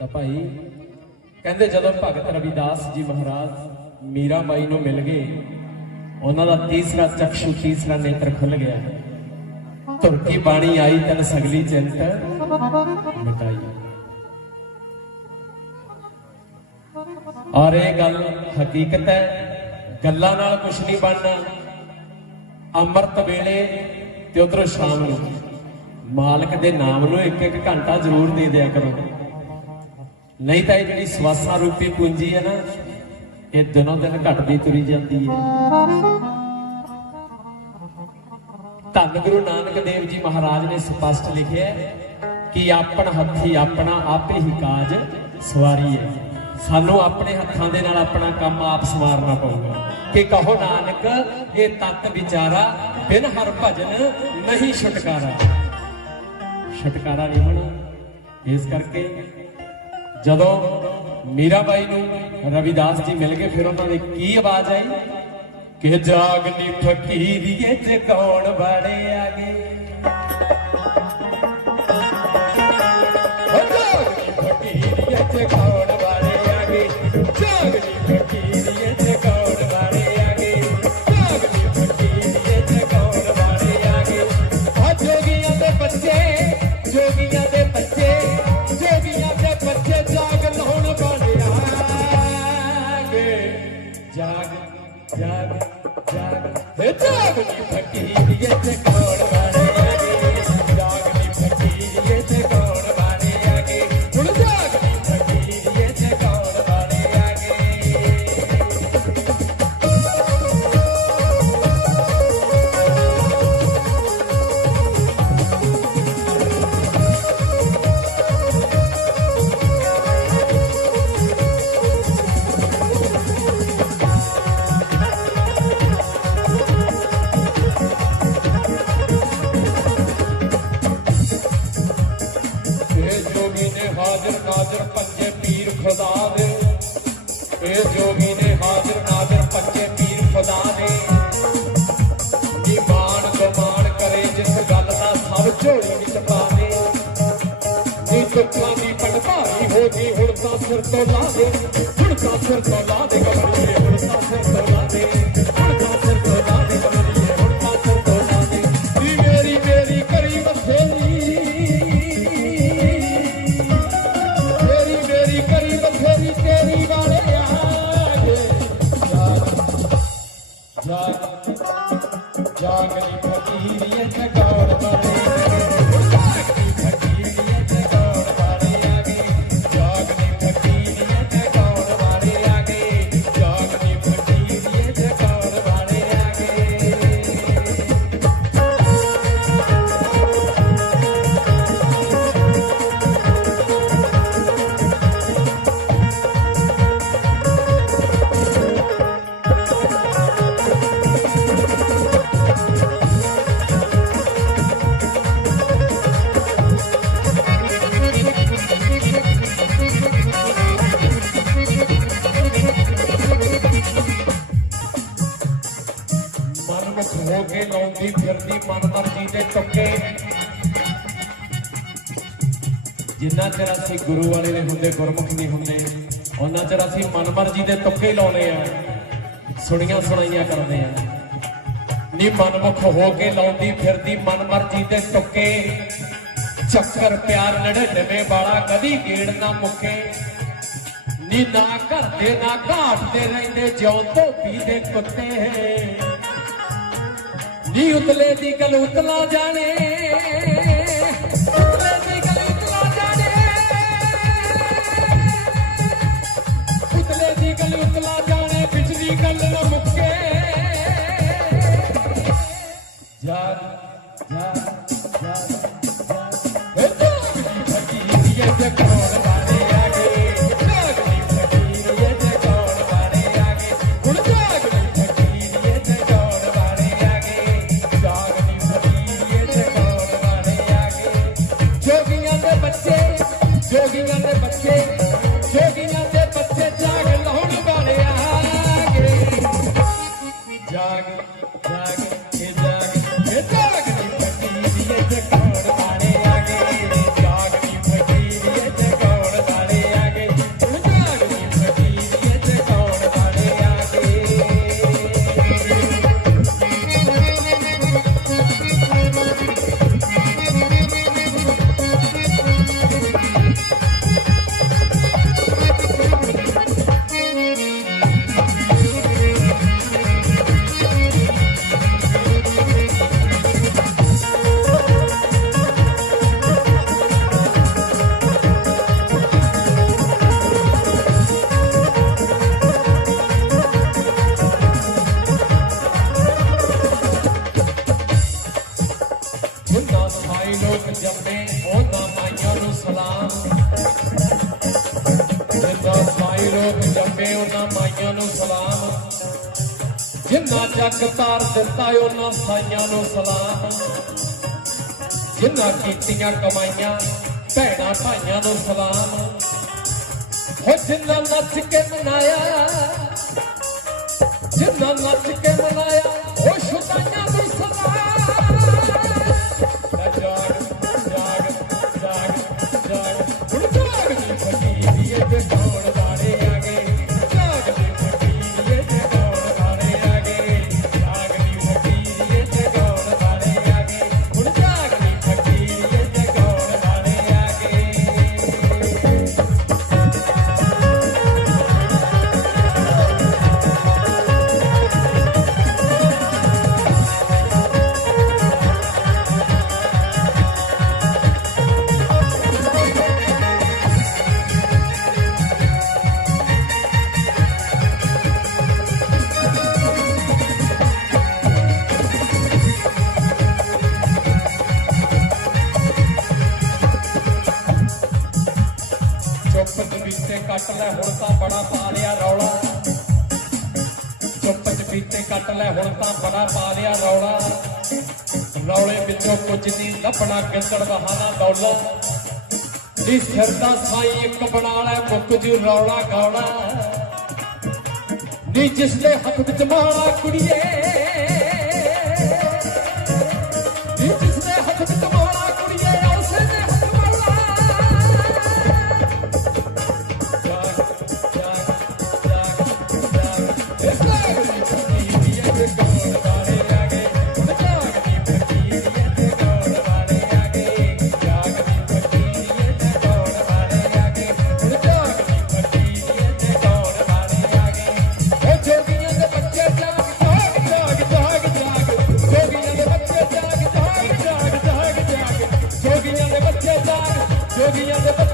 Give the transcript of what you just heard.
ਤਾਂ ਭਾਈ, ਕਹਿੰਦੇ ਜਦੋਂ ਭਗਤ ਰਵਿਦਾਸ ਜੀ ਮਹਾਰਾਜ ਮੀਰਾ ਬਾਈ ਨੂੰ ਮਿਲ ਗਏ, ਉਹਨਾਂ ਦਾ ਤੀਸਰਾ ਚਕਸ਼ੂ, ਤੀਸਰਾ ਨੇਤਰ ਖੁੱਲ ਗਿਆ। ਧੁਰ ਕੀ ਬਾਣੀ ਆਈ ਤਨ ਸਗਲੀ ਚਿੰਤ ਮਿਟਾਈ। ਔਰ ਇਹ ਗੱਲ ਹਕੀਕਤ ਹੈ, ਗੱਲਾਂ ਨਾਲ ਕੁਝ ਨਹੀਂ ਬਣਨਾ। ਅੰਮ੍ਰਿਤ ਵੇਲੇ ਤੇ ਉਧਰੋਂ ਸ਼ਾਮ ਨੂੰ, ਮਾਲਕ ਦੇ ਨਾਮ ਨੂੰ ਇੱਕ ਇੱਕ ਘੰਟਾ ਜ਼ਰੂਰ ਦੇ ਦਿਆ ਕਰੋ। ਨਹੀਂ ਤਾਂ ਇਹ ਜਿਹੜੀ ਸਵਾਸਾਂ ਰੂਪੀ ਪੂੰਜੀ ਹੈ ਨਾ, ਇਹ ਦਿਨੋਂ ਦਿਨ ਘਟਦੀ ਤੁਰੀ ਜਾਂਦੀ ਹੈ। ਧੰਨ ਗੁਰੂ ਨਾਨਕ ਦੇਵ ਜੀ ਮਹਾਰਾਜ ਨੇ ਸਪਸ਼ਟ ਲਿਖਿਆ ਕਿ ਆਪਣ ਹੱਥੀ ਆਪਣਾ ਆਪੇ ਹੀ ਕਾਜ ਸਵਾਰੀ ਹੈ। ਸਾਨੂੰ ਆਪਣੇ ਹੱਥਾਂ ਦੇ ਨਾਲ ਆਪਣਾ ਕੰਮ ਆਪ ਸਵਾਰਨਾ ਪਊਗਾ। ਕਿ ਕਹੋ ਨਾਨਕ, ਇਹ ਤਤ ਵਿਚਾਰਾ ਬਿਨ ਹਰ ਭਜਨ ਨਹੀਂ ਛੁਟਕਾਰਾ। ਛੁਟਕਾਰਾ ਨਹੀਂ ਹੋਣਾ। ਇਸ ਕਰਕੇ ਜਦੋਂ ਮੀਰਾਬਾਈ ਨੂੰ ਰਵਿਦਾਸ ਜੀ ਮਿਲ ਗਏ, ਫਿਰ ਉਹਨਾਂ ਦੀ ਕੀ ਆਵਾਜ਼ ਆਈ? ਕਿ ਜਾਗਨੀ ਫਕੀਰੀਏ ਚ ਕੌਣ ਬੜੇ ਆ ਜਾਗਨੀ ਫਕੀਰੀਏ ਨਾਜ਼ਰ ਪੰਜੇ ਪੀਰ ਖੁਦਾ ਦੇ। ਇਹ ਜੋਗੀ ਨੇ ਹਾਜ਼ਰ ਨਾਜ਼ਰ ਪੰਜੇ ਪੀਰ ਖੁਦਾ ਦੇ ਈਮਾਨ ਗਮਾਨ ਕਰੇ ਜਿਸ ਗੱਲ ਦਾ ਸਭ ਝੋਲੀ ਵਿੱਚ ਪਾਵੇ। ਨੀ ਦੁੱਖਾਂ ਦੀ ਪਟਵਾਰੀ ਹੋ ਗਈ ਹੁਣ ਤਾਂ ਸਿਰ ਤੋਂ ਲਾ ਦੇ। ਹੁਣ ਤਾਂ ਸਿਰ ਤੋਂ ਲਾ ਦੇ ਕਮਲੀਏ ਹੁਣ ਤਾਂ ਸਿਰ ਤੋਂ ਲਾ ਦੇ। ਹੁਣ ਤਾਂ ਸਿਰ ਤੋਂ ਲਾ ਹੋ ਕੇ ਲਾਉਂਦੀ ਫਿਰਦੀ, ਮਨ ਮਰਜ਼ੀ ਦੇ ਟੁੱਕੇ ਜਿੰਨਾ ਚਿਰ ਅਸੀਂ ਗੁਰੂ ਵਾਲੇ ਦੇ ਹੁੰਦੇ, ਗੁਰਮੁਖ ਨਹੀਂ ਹੁੰਦੇ ਉਹਨਾਂ ਚਿਰ ਅਸੀਂ ਮਨ ਮਰਜ਼ੀ ਦੇ ਤੁੱਕੇ ਹੀ ਲਾਉਣੇ ਆ, ਸੁਣੀਆਂ ਸੁਣਾਈਆਂ ਕਰਦੇ ਆ। ਨੀ ਮਨਮੁਖ ਹੋ ਕੇ ਲਾਉਂਦੀ ਫਿਰਦੀ, ਮਨ ਮਰਜ਼ੀ ਦੇ ਟੁੱਕੇ ਚੱਕਰ ਪਿਆਰ ਨੜਿਨਵੇਂ ਵਾਲਾ ਕਦੀ ਗੇੜ ਨਾ ਮੁੱਕੇ। ਨੀ ਨਾ ਘਰ ਦੇ, ਨਾ ਘਾਟ ਤੇ ਰਹਿੰਦੇ, ਜਿਉਂ ਧੋਬੀ ਦੇ ਕੁੱਤੇ। ਨੀ ਉਤਲੇ ਦੀ ਗਲ ਉਤਲਾ ਜਾਣੇ। ਉਤਲੇ ਦੀ ਗਲ ਉਤਲਾ ਜਾਣੇ। ਉਤਲੇ ਦੀ ਗਲ ਉਤਲਾ ਜਾਣੇ, ਪਿਛਲੀ ਗੱਲ ਨਾ ਮੁੱਕੇ। ਜਾਗ ਜਾਗ ਜੰਮੇ ਉਹਨਾਂ ਮਾਈਆਂ ਨੂੰ ਸਲਾਮ। ਜਿੰਨਾ ਜੱਗ ਤਾਰ ਦਿੱਤਾ ਉਹਨਾਂ ਸਾਈਆਂ ਨੂੰ ਸਲਾਮ। ਜਿੰਨਾ ਕੀਤੀਆਂ ਕਮਾਈਆਂ, ਭੈਣਾ ਭਾਈਆਂ ਨੂੰ ਸਲਾਮ। ਹੋ ਜਿੰਨਾ ਨੱਚ ਕੇ ਮਨਾਇਆ, ਜਿੰਨਾ ਨੱਚ ਕੇ ਮਨਾਇਆ ਮੈਂ ਹੁਣ ਤਾਂ ਬੜਾ ਪਾ ਲਿਆ ਰੌਲਾ। ਰੌਲੇ ਵਿੱਚੋਂ ਕੁਝ ਨਹੀਂ ਲੱਭਣਾ ਗਿੱਦੜ ਬਹਾਨਾ ਦੌਲਾ ਜੀ ਸਿਰ ਦਾ ਸਾਈ ਇੱਕ ਬਣਾ ਲੈ, ਮੁੱਕ ਜੀ ਰੌਲਾ ਗਾਉਣਾ। ਨੀ ਜਿਸ ਦੇ ਹੱਥ ਵਿੱਚ ਮਾਲਾ ਕੁੜੀਏ Cheguei a depois.